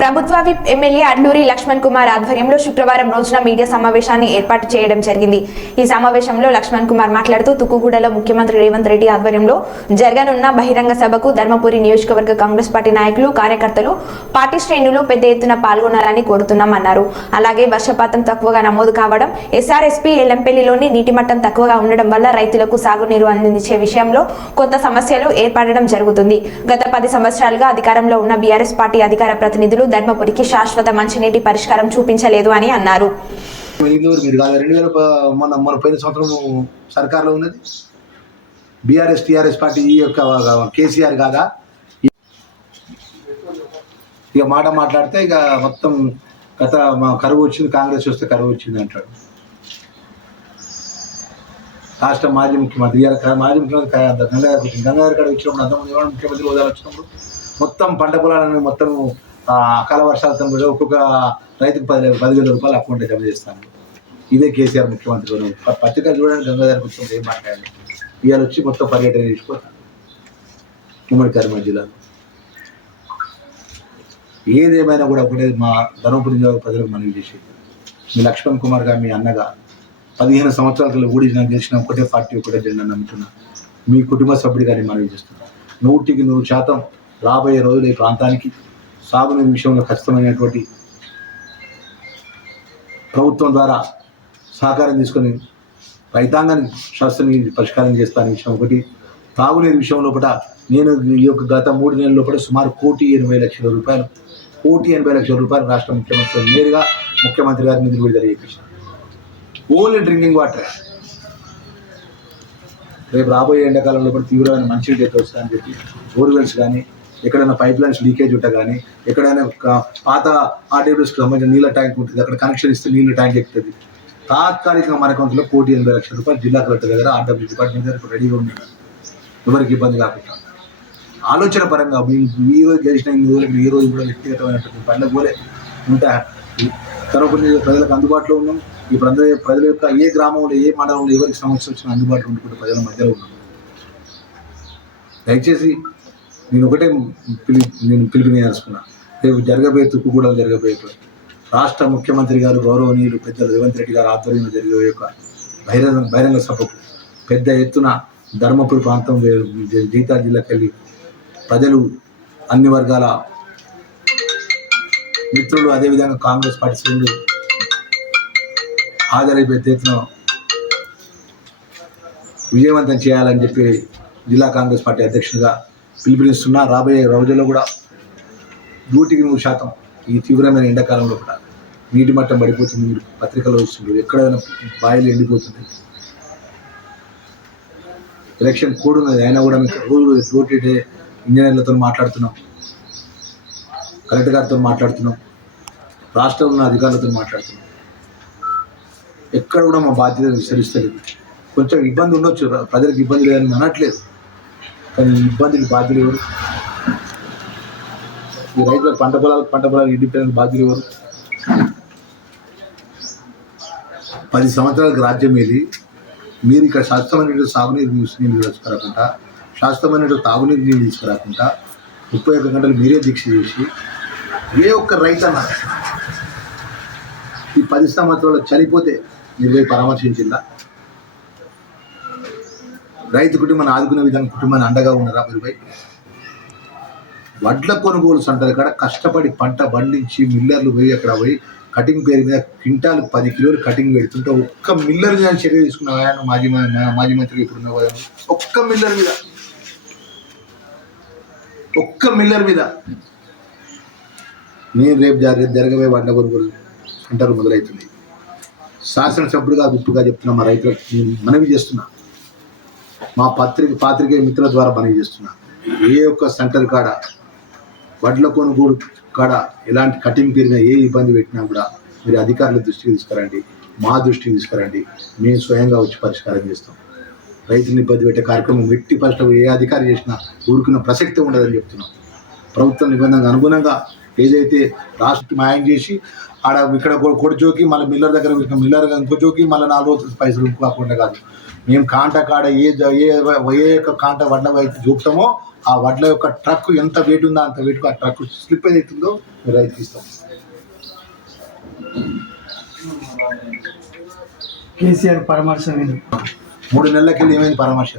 ప్రభుత్వ whip MLA Adluri Laxman Kumar ఆధ్వర్యంలో శుక్రవారం రోజున మీడియా సమావేశాన్ని ఏర్పాటు చేయడం జరిగింది. ఈ సమావేశంలో లక్ష్మణ్ కుమార్ మాట్లాడుతూ తుక్కుగూడలో ముఖ్యమంత్రి రేవంత్ రెడ్డి ఆధ్వర్యంలో జరగనున్న బహిరంగ సభకు ధర్మపురి నియోజకవర్గ కాంగ్రెస్ పార్టీ నాయకులు కార్యకర్తలు పార్టీ శ్రేణులు పెద్ద ఎత్తున పాల్గొనాలని కోరుతున్నామన్నారు అలాగే వర్షపాతం తక్కువగా నమోదు కావడం ఎస్ఆర్ఎస్పీ ఎల్లంపల్లిలోని నీటి మట్టం తక్కువగా ఉండడం వల్ల రైతులకు సాగునీరు అందించే విషయంలో కొత్త సమస్యలు ఏర్పడడం జరుగుతుంది. గత పది సంవత్సరాలుగా అధికారంలో ఉన్న బీఆర్ఎస్ పార్టీ అధికార ప్రతినిధులు ధర్మపురికి శాశ్వత మంచినీటి పరిష్కారం చూపించలేదు అని అన్నారు. మీరు కాదు రెండు వేల ప- మొన్న పోయిన సంవత్సరం సర్కార్లో ఉన్నది? బీఆర్ఎస్ టీఆర్ఎస్ పార్టీ ఈ యొక్క కేసీఆర్ కాదా? ఇక మాట మాట్లాడితే ఇక మొత్తం గత మా కరువు వచ్చింది కాంగ్రెస్ వస్తే కరువు వచ్చింది అంటాడు. రాష్ట్ర మాజీ ముఖ్యమంత్రి ఇవాళ మాజీ ముఖ్యమంత్రి గంగాధర్ గంగాధర్ కాడ వచ్చినప్పుడు అంతమంది ముఖ్యమంత్రి హోదాలు వచ్చినప్పుడు మొత్తం పంట పొలాలను మొత్తం అకాల వర్షాలతో కూడా ఒక్కొక్క రైతుకు పది పదివేల రూపాయలు అకౌంట్ జమ చేస్తాను. ఇదే కేసీఆర్ ముఖ్యమంత్రి కూడా. పత్రిక చూడండి గంగాధర వచ్చినప్పుడు ఏం మాట్లాడాలి ఇవాళ వచ్చి మొత్తం పర్యటన చేసిపోతాను ఉమ్మడి కరీంనగర్ జిల్లాలో ఏదేమైనా కూడా ఒకటే మా ధర్మపురి నియోజక ప్రజలకు మనవి చేసేది. మీ లక్ష్మణ్ కుమార్ గారు మీ అన్నగా పదిహేను సంవత్సరాల క్రితం ఊడిన గెలిచిన ఒకటే పార్టీ ఒకటే జెండా నమ్ముతున్నా. మీ కుటుంబ సభ్యుడిగా నేను మనవి చేస్తున్నా. నూటికి నూరు శాతం రాబోయే రోజులు ఈ ప్రాంతానికి సాగునీరు విషయంలో ఖచ్చితమైనటువంటి ప్రభుత్వం ద్వారా సహకారం తీసుకొని రైతాంగాన్ని శాస్త్రీయ పరిష్కారం చేస్తాను విషయం ఒకటి. తాగునీరు విషయం లోపల నేను ఈ యొక్క గత మూడు నెలల లోపల సుమారు కోటి ఎనభై లక్షల రూపాయలు కోటి ఎనభై లక్షల రూపాయలు రాష్ట్ర ముఖ్యమంత్రి నేరుగా ముఖ్యమంత్రి గారి నిధులు విడుదల చేయించారు ఓన్లీ డ్రింకింగ్ వాటర్. రేపు రాబోయే ఎండాకాలంలో కూడా తీవ్రమైన మంచి డేట్ వస్తుందని చెప్పి బోర్వెల్స్ కానీ ఎక్కడైనా పైప్ లైన్స్ లీకేజ్ ఉంటే కానీ ఎక్కడైనా పాత ఆర్డబ్ల్యూస్కి సంబంధించిన నీళ్ళ ట్యాంక్ ఉంటుంది అక్కడ కనెక్షన్ ఇస్తే నీళ్ళ ట్యాంక్ ఎక్కుతుంది. తాత్కాలికంగా మన అకౌంట్లో కోటి ఎనభై లక్షల రూపాయలు జిల్లా కలెక్టర్ దగ్గర ఆర్డబ్ల్యూ డిపార్ట్మెంట్ దగ్గర రెడీగా ఉన్నాడు. ఎవరికి ఇబ్బంది కాకుండా. ఆలోచన పరంగా ఈ రోజు గెలిచిన ఇన్ని రోజులకి ఈ రోజు కూడా వ్యక్తిగతమైనటువంటి పనులకు పోలే. ఉంటా తర్వాత ప్రజలకు అందుబాటులో ఉన్నాం. ఇప్పుడు అందరూ ప్రజల యొక్క ఏ గ్రామంలో ఏ మండలంలో ఎవరికి సమస్య వచ్చినా అందుబాటులో ఉంటుకుంటే ప్రజల మధ్యలో ఉన్నాం. దయచేసి నేను ఒకటే పిలి నేను పిలుపునియాల్సుకున్నా. రేపు జరగబోయే తుక్కు కూడా జరగబోయే రాష్ట్ర ముఖ్యమంత్రి గారు గౌరవనీయులు పెద్దలు రేవంత్ రెడ్డి గారు ఆధ్వర్యంలో జరిగే యొక్క బహిరంగ బహిరంగ సభకు పెద్ద ఎత్తున ధర్మపురి ప్రాంతం వే- జీతా జిల్లాకి వెళ్ళి ప్రజలు అన్ని వర్గాల మిత్రులు అదేవిధంగా కాంగ్రెస్ పార్టీ శ్రేణులు హాజరై పెద్ద ఎత్తున విజయవంతం చేయాలని చెప్పి జిల్లా కాంగ్రెస్ పార్టీ అధ్యక్షుడిగా పిలుపునిస్తున్నా రాబోయే రోజుల్లో కూడా నూటికి నూరు శాతం ఈ తీవ్రమైన ఎండాకాలంలో కూడా నీటి మట్టం పడిపోతుంది మీరు పత్రికలో వస్తుంది ఎక్కడైనా బాయిలు ఎండిపోతుంది ఎలక్షన్ కోడ్ ఉన్నది. అయినా కూడా మీకు రోజు డ్యూటీ డే ఇంజనీర్లతో మాట్లాడుతున్నాం. కలెక్టర్ గారితో మాట్లాడుతున్నాం. రాష్ట్రంలో ఉన్న అధికారులతో మాట్లాడుతున్నాం. ఎక్కడ కూడా మా బాధ్యత విస్తరిస్తలేదు. కొంచెం ఇబ్బంది ఉండొచ్చు. ప్రజలకు ఇబ్బంది లేదని అనట్లేదు. కానీ ఇబ్బందికి బాధ్యులు ఎవరు? ఈ రైతుల పంట పొలాలు పంట పొలాలు ఇండిపెండెంట్ బాధ్యులు ఎవరు? పది సంవత్సరాలకు రాజ్యం ఏది? మీరు ఇక్కడ శాశ్వతమైనటువంటి సాగునీరు నీళ్ళు రాకుండా తీసుకురాకుండా శాశ్వతమైన తాగునీరు నీళ్ళు తీసుకురాకుండా ముప్పై ఒక్క గంటలు మీరే దీక్ష చేసి ఏ ఒక్క రైతన్న ఈ పది సంవత్సరాలు చనిపోతే మీరు పోయి పరామర్శించిందా రైతు కుటుంబాన్ని ఆదుకునే విధంగా కుటుంబాన్ని అండగా ఉన్నారా మీరుపై వడ్ల కొనుగోలు సెంటర్ కాడ కష్టపడి పంట పండించి మిల్లర్లు పోయి అక్కడ పోయి కటింగ్ పేరు మీద క్వింటాలు పది కిలోలు కటింగ్ పెడుతుంటే ఒక్క మిల్లర్ మీద చర్య తీసుకున్న మాజీ మా- మాజీ మంత్రి ఇప్పుడు ఒక్క మిల్లర్ మీద. ఒక్క మిల్లర్ మీద. నేను రేపు జరి జరగబోయే వండ కొనుగోలు సెంటర్ మొదలవుతుంది శాసనసభ్యుడిగా గుర్తుగా చెప్తున్నా మా రైతులకు నేను మనవి చేస్తున్నా. మా పత్రిక పాత్రికేయ మిత్రుల ద్వారా పనిచేస్తున్నాను ఏ ఒక్క సెంటర్ కాడ వడ్ల కొనుగోలు కాడ ఎలాంటి కటింగ్ పెరిగిన ఏ ఇబ్బంది పెట్టినా కూడా మీరు అధికారుల దృష్టికి తీసుకురండి. మా దృష్టికి తీసుకురండి. మేము స్వయంగా వచ్చి పరిష్కారం చేస్తాం. రైతులను ఇబ్బంది పెట్టే కార్యక్రమం ఎట్టి పరిస్థితుల్లో ఏ అధికారి చేసినా ఊరుకున్న ప్రసక్తి ఉండదని చెప్తున్నాం. ప్రభుత్వ నిబంధనకు అనుగుణంగా ఏదైతే రాష్ట్ర మాయం చేసి ఆడ ఇక్కడ కొ- జోకి మళ్ళీ మిల్లర్ దగ్గర మిల్లర్ ఇంకో జోకి మళ్ళీ నాలుగు రోజులు పైసలు ఇంకో కాకుండా కాదు. మేము కాంట కాడ ఏ ఏ ఏ యొక్క కాంట వడ్ల అయితే చూపుతామో ఆ వడ్ల యొక్క ట్రక్ ఎంత వెయిట్ ఉందో అంత వెయిట్ ఆ ట్రక్ స్లిప్ ఏదైతుందో మీరు రైతుకి ఇస్తాం కేసీఆర్ పరామర్శ మూడు నెలలకి ఏమైంది పరామర్శ?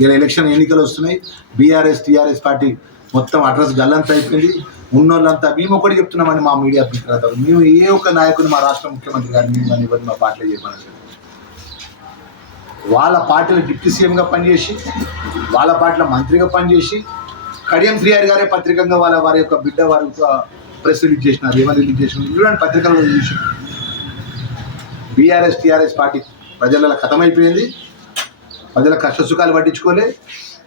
ఇలా ఎలక్షన్ ఎన్నికలు వస్తున్నాయి. బీఆర్ఎస్ టీఆర్ఎస్ పార్టీ మొత్తం అడ్రస్ గల్లంత అయిపోయింది. ఉన్నోళ్ళంతా మేము ఒకటి చెప్తున్నామని మా మీడియా మిత్రులతో మేము ఏ ఒక్క నాయకుని మా రాష్ట్ర ముఖ్యమంత్రి గారిని మా పార్టీలో చెప్పాను వాళ్ళ పార్టీలో డిప్యూటీ సీఎంగా పనిచేసి వాళ్ళ పార్టీలో మంత్రిగా పనిచేసి కడియం శ్రీహరి గారే పత్రికంగా వాళ్ళ వారి యొక్క బిడ్డ వారి యొక్క ప్రెస్ రిలీజ్ చేసినారు ఏమైనా రిలీజ్ చేసినారు ఇలాంటి పత్రికల్లో చూసి. బీఆర్ఎస్ టీఆర్ఎస్ పార్టీ ప్రజల కథమైపోయింది ప్రజల కష్టసుఖాలు పట్టించుకోలే.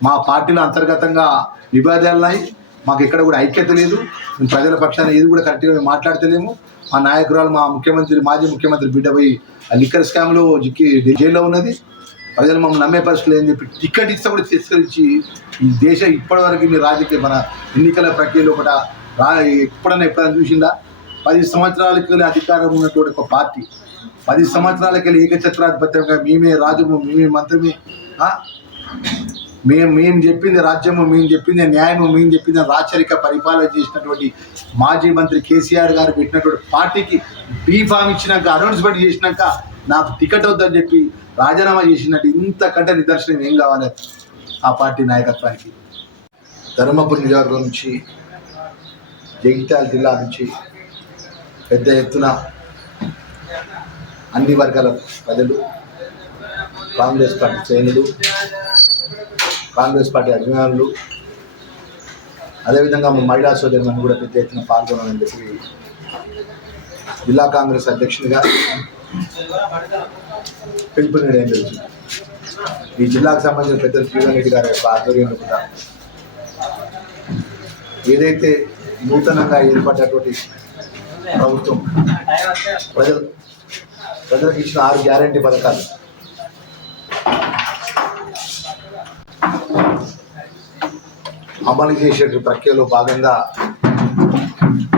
మా పార్టీలో అంతర్గతంగా విభేదాలు ఉన్నాయి. మాకు ఎక్కడ కూడా ఐక్యత లేదు. మేము ప్రజల పక్షాన ఏది కూడా కరెక్ట్గా మేము మాట్లాడతలేము. మా నాయకురాలు మా ముఖ్యమంత్రి మాజీ ముఖ్యమంత్రి బిడ్డ పోయి లిక్కర్ స్కామ్లో జిక్కి జైల్లో ఉన్నది. ప్రజలు మమ్మల్ని నమ్మే పరిస్థితులు ఏం చెప్పి టికెట్ ఇస్తే కూడా తిరస్కరించి ఈ దేశం ఇప్పటివరకు మీ రాజకీయ మన ఎన్నికల ప్రక్రియలో ఒకట రా ఎప్పుడన్నా ఎప్పుడైనా చూసిందా? పది సంవత్సరాలకి అధికారం ఉన్నటువంటి ఒక పార్టీ. పది సంవత్సరాలకి ఏకఛత్రాధిపత్యంగా మేమే రాజము మేమే మంత్రమే మేము మేము చెప్పింది రాజ్యము మేము చెప్పింది న్యాయము మేము చెప్పింది రాచరిక పరిపాలన చేసినటువంటి మాజీ మంత్రి కేసీఆర్ గారు పెట్టినటువంటి పార్టీకి బీఫామ్ ఇచ్చినాక అనౌన్స్మెంట్ చేసినాక నాకు టికెట్ వద్దని చెప్పి రాజీనామా చేసినట్టు ఇంతకంటే నిదర్శనం ఏం కావాలి ఆ పార్టీ నాయకత్వానికి? ధర్మపురి నియోజకవర్గం నుంచి జగిత్యాల జిల్లా నుంచి పెద్ద ఎత్తున అన్ని వర్గాల ప్రజలు కాంగ్రెస్ పార్టీ శ్రేణులు కాంగ్రెస్ పార్టీ అభిమానులు అదేవిధంగా మా మహిళా సోదరులను కూడా పెద్ద ఎత్తున పాల్గొనాలని చెప్పి జిల్లా కాంగ్రెస్ అధ్యక్షునిగా పిలుపునియడం తెలుసు. ఈ జిల్లాకు సంబంధించిన పెద్ద జీవన్ రెడ్డి గారి యొక్క ఆధ్వర్యంలో కూడా ఏదైతే నూతనంగా ఏర్పడ్డటువంటి ప్రభుత్వం ప్రజలు ప్రజలకు ఇచ్చిన ఆరు గ్యారంటీ పథకాలు. అమలు చేసే ప్రక్రియలో భాగంగా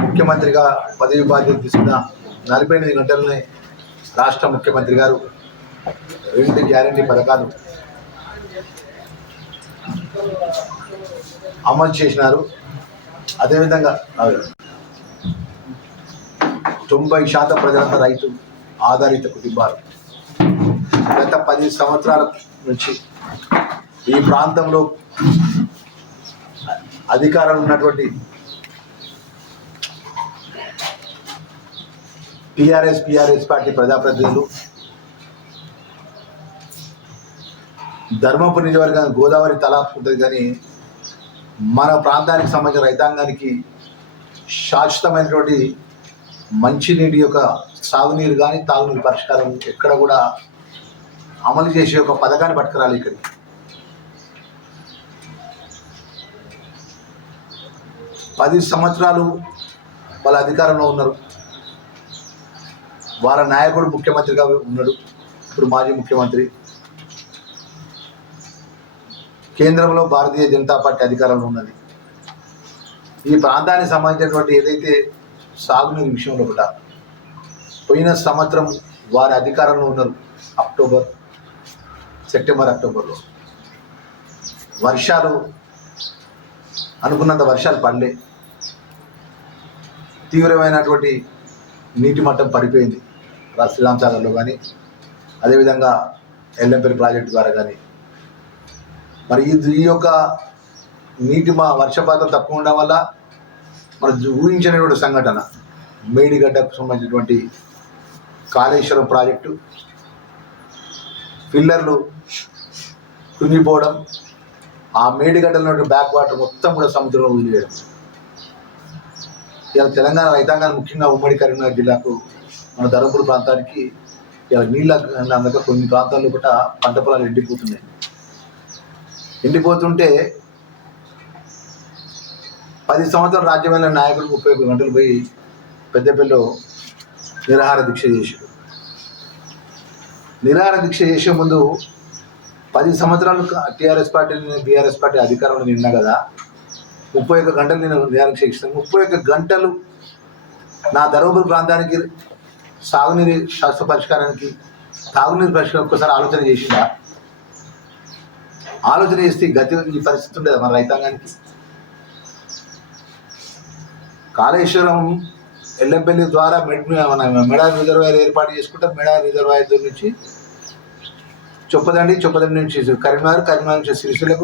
ముఖ్యమంత్రిగా పదవి బాధ్యత తీసుకున్న నలభై ఎనిమిది గంటలనే రాష్ట్ర ముఖ్యమంత్రి గారు వివిధ గ్యారంటీ పథకాలు అమలు చేసినారు. అదేవిధంగా తొంభై శాతం ప్రజలంతా రైతు ఆధారిత కుటుంబాలు. గత పది సంవత్సరాల నుంచి ఈ ప్రాంతంలో అధికారంలో ఉన్నటువంటి టిఆర్ఎస్ పిఆర్ఎస్ పార్టీ ప్రజాప్రతినిధులు ధర్మపురి నియోజకవర్గం గోదావరి తలాపు ఉంటుంది కానీ మన ప్రాంతానికి సంబంధించిన రైతాంగానికి శాశ్వతమైనటువంటి మంచినీటి యొక్క సాగునీరు కానీ తాగునీరు పరిష్కారం ఎక్కడ కూడా అమలు చేసే ఒక పథకాన్ని పట్టుకురాలి ఇక్కడికి పది సంవత్సరాలు వాళ్ళ అధికారంలో ఉన్నారు. వాళ్ళ నాయకుడు ముఖ్యమంత్రిగా ఉన్నాడు. ఇప్పుడు మాజీ ముఖ్యమంత్రి. కేంద్రంలో భారతీయ జనతా పార్టీ అధికారంలో ఉన్నది. ఈ ప్రాంతానికి సంబంధించినటువంటి ఏదైతే సాగునీరు విషయంలో కూడా పోయిన సంవత్సరం వారి అధికారంలో ఉన్నారు అక్టోబర్ సెప్టెంబర్ అక్టోబర్లో వర్షాలు అనుకున్నంత వర్షాలు పడలే. తీవ్రమైనటువంటి నీటి మట్టం పడిపోయింది. రా- కానీ అదేవిధంగా ఎల్లంపల్లి ప్రాజెక్టు ద్వారా కానీ మరి ఇది ఈ యొక్క నీటి మా వర్షపాతం తక్కువ ఉండడం వల్ల మన ఊహించినటువంటి సంఘటన మేడిగడ్డకు సంబంధించినటువంటి కాళేశ్వరం ప్రాజెక్టు పిల్లర్లు కుంగిపోవడం ఆ మేడిగడ్డలో బ్యాక్ వాటర్ మొత్తం కూడా సముద్రంలో వదిలేయడం. ఇలా తెలంగాణ రైతాంగాన్ని ముఖ్యంగా ఉమ్మడి కరీంనగర్ జిల్లాకు మన ధర్మపురి ప్రాంతానికి ఇలా నీళ్ళ అందక కొన్ని ప్రాంతాల్లో కూడా పంట పొలాలు ఎండిపోతున్నాయి. ఎండిపోతుంటే పది సంవత్సరాలు రాజ్యమైన నాయకులు ముప్పై ఒక్క గంటలు పోయి పెద్దపల్లిలో నిరాహార దీక్ష చేశాడు నిరాహార దీక్ష చేసే ముందు పది సంవత్సరాలు టీఆర్ఎస్ పార్టీ బీఆర్ఎస్ పార్టీ అధికారంలో నిన్నా కదా ముప్పై ఒక్క గంటలు నేను నిరాహార దీక్ష ముప్పై ఒక్క గంటలు నా ధర్మపురి ప్రాంతానికి సాగునీరు శాస్త్ర పరిష్కారానికి తాగునీరు పరిష్కారం ఒక్కసారి ఆలోచన చేసిందా? ఆలోచన చేస్తే గతి ఈ పరిస్థితి ఉండేది మన రైతాంగానికి. కాళేశ్వరం ఎల్లంపల్లి ద్వారా మెడ్ మన మెడా రిజర్వాయర్ ఏర్పాటు చేసుకుంటారు మెడా రిజర్వాయర్ నుంచి చొప్పదండి చొప్పదండి నుంచి కరీంనగర్ కరీంనగర్ నుంచి సిరిసిల్లకు